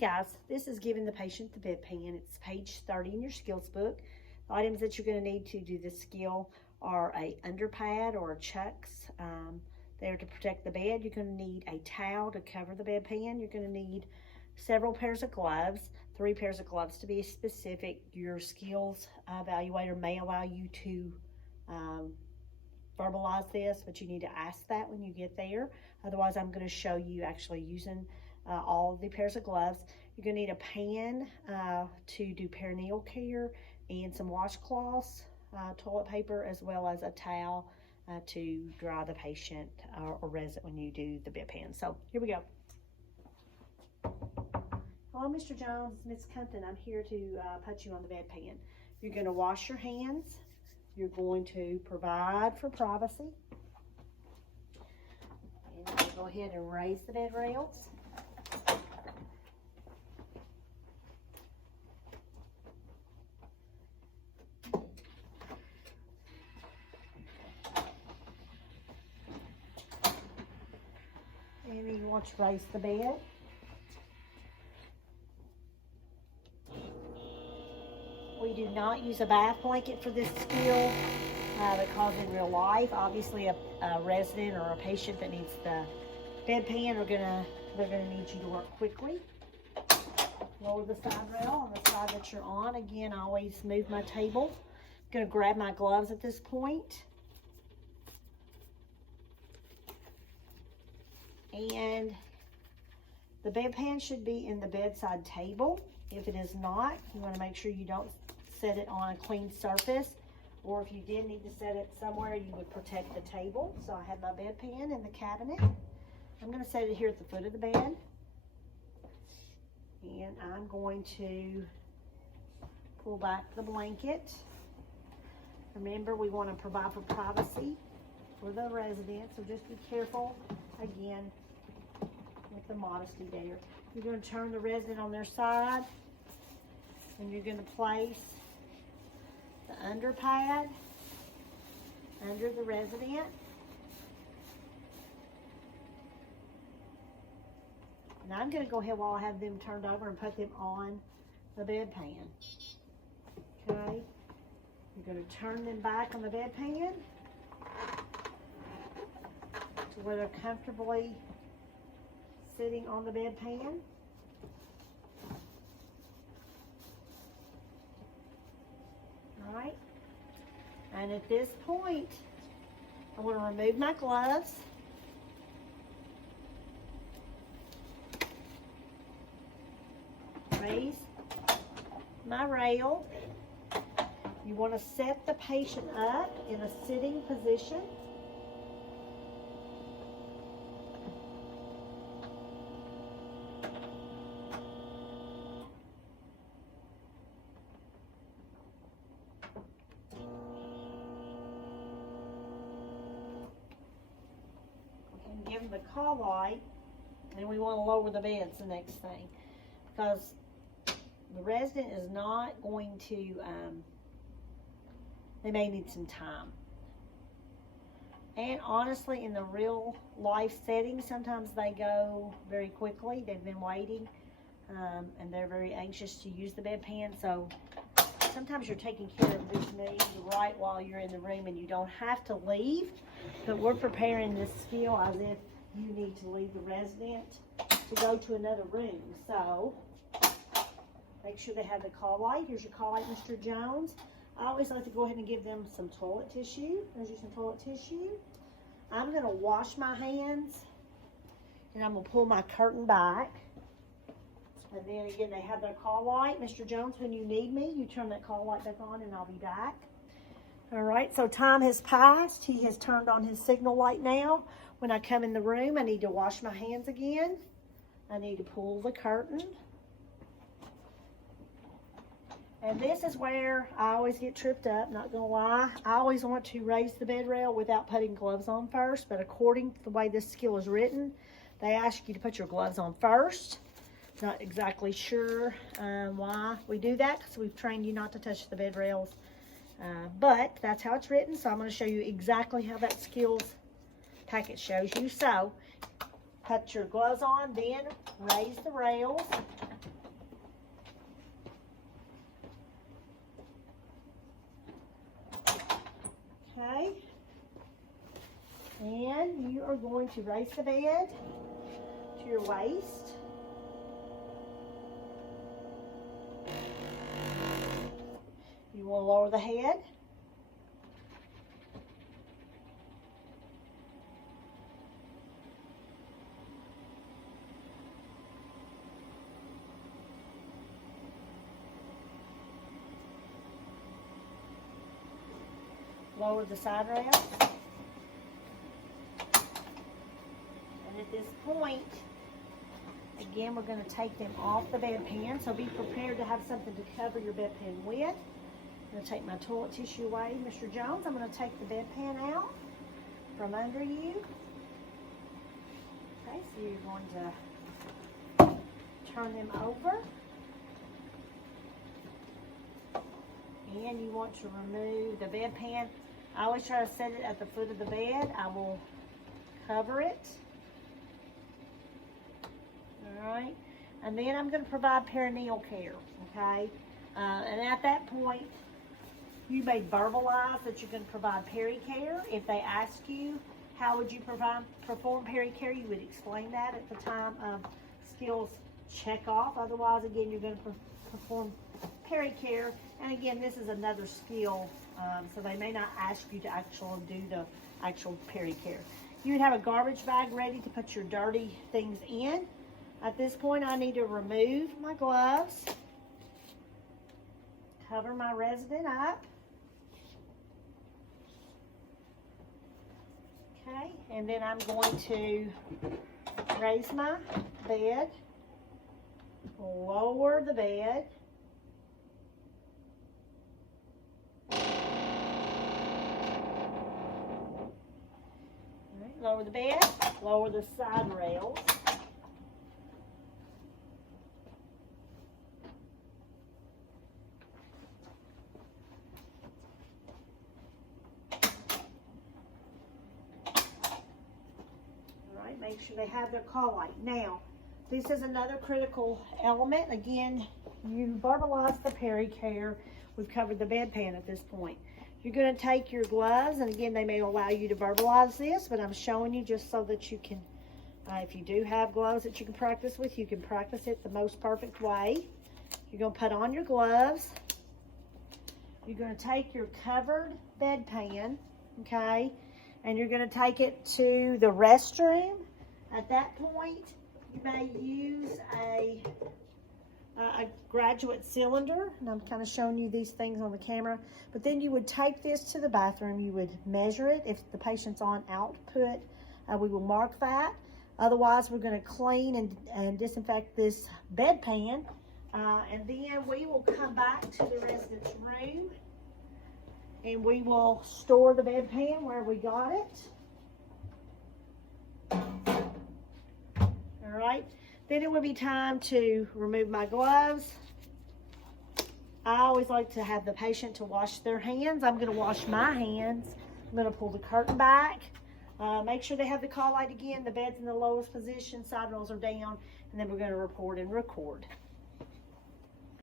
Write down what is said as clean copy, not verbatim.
guys, this is giving the patient the bedpan. It's page 30 in your skills book. The items that you're going to need to do this skill are a underpad or chucks. There to protect the bed. You're going to need a towel to cover the bedpan. You're going to need several pairs of gloves, 3 pairs of gloves to be specific. Your skills evaluator may allow you to verbalize this, but you need to ask that when you get there. Otherwise, I'm going to show you actually using all of the pairs of gloves. You're going to need a pan to do perineal care and some washcloths, toilet paper, as well as a towel to dry the patient or resident when you do the bedpan. So here we go. Hello, Mr. Jones, Miss Compton. I'm here to put you on the bedpan. You're going to wash your hands. You're going to provide for privacy. And go ahead and raise the bed rails. And then you want to raise the bed. We do not use a bath blanket for this skill because in real life, obviously a resident or a patient that needs the bedpan they're gonna need you to work quickly. Lower the side rail on the side that you're on. Again, I always move my table. I'm gonna grab my gloves at this point. And the bedpan should be in the bedside table. If it is not, you want to make sure you don't set it on a clean surface, or if you did need to set it somewhere, you would protect the table. So I have my bedpan in the cabinet. I'm going to set it here at the foot of the bed, and I'm going to pull back the blanket. Remember, we want to provide for privacy for the resident, so just be careful, again, with the modesty there. You're going to turn the resident on their side, and you're going to place the underpad under the resident. And I'm going to go ahead while I have them turned over and put them on the bedpan. Okay? You're going to turn them back on the bedpan to where they're comfortably sitting on the bedpan. All right. And at this point, I want to remove my gloves. Raise my rail. You want to set the patient up in a sitting position. Give them the call light, and we want to lower the beds the next thing, because the resident is not going to, they may need some time. And honestly, in the real life setting, sometimes they go very quickly. They've been waiting, and they're very anxious to use the bedpan. So sometimes you're taking care of this need right while you're in the room, and you don't have to leave, but we're preparing this skill as if you need to leave the resident to go to another room. So make sure they have the call light. Here's your call light, Mr. Jones. I always like to go ahead and give them some toilet tissue. There's some toilet tissue. I'm going to wash my hands, and I'm going to pull my curtain back. And then again, they have their call light. Mr. Jones, when you need me, you turn that call light back on and I'll be back. All right, so time has passed. He has turned on his signal light now. When I come in the room, I need to wash my hands again. I need to pull the curtain. And this is where I always get tripped up, not gonna lie. I always want to raise the bed rail without putting gloves on first, but according to the way this skill is written, they ask you to put your gloves on first. Not exactly sure why we do that, because we've trained you not to touch the bed rails. But that's how it's written, so I'm going to show you exactly how that skills packet shows you. So put your gloves on, then raise the rails. Okay. And you are going to raise the bed to your waist. You want to lower the head. Lower the side rails. And at this point, again, we're going to take them off the bedpan. So be prepared to have something to cover your bedpan with. I'm going to take my toilet tissue away. Mr. Jones, I'm going to take the bedpan out from under you. Okay, so you're going to turn them over. And you want to remove the bedpan. I always try to set it at the foot of the bed. I will cover it. All right. And then I'm going to provide perineal care, okay? And at that point, you may verbalize that you're going to provide peri-care. If they ask you, how would you perform peri-care, you would explain that at the time of skills check-off. Otherwise, again, you're going to perform peri-care. And again, this is another skill, so they may not ask you to actually do the actual peri-care. You would have a garbage bag ready to put your dirty things in. At this point, I need to remove my gloves, cover my resident up. Okay, and then I'm going to raise my bed, lower the bed. Lower the bed, lower the side rails. All right, make sure they have their call light. Now, this is another critical element. Again, you verbalize the peri-care. We've covered the bedpan at this point. You're going to take your gloves, and again, they may allow you to verbalize this, but I'm showing you just so that you can, if you do have gloves that you can practice with, you can practice it the most perfect way. You're going to put on your gloves. You're going to take your covered bedpan, okay, and you're going to take it to the restroom. At that point, you may use a graduate cylinder, and I'm kind of showing you these things on the camera, but then you would take this to the bathroom. You would measure it. If the patient's on output, we will mark that. Otherwise, we're going to clean and disinfect this bedpan, and then we will come back to the resident's room, and we will store the bedpan where we got it. All right. Then it would be time to remove my gloves. I always like to have the patient to wash their hands. I'm going to wash my hands. I'm going to pull the curtain back. Make sure they have the call light again. The bed's in the lowest position. Side rails are down. And then we're going to report and record.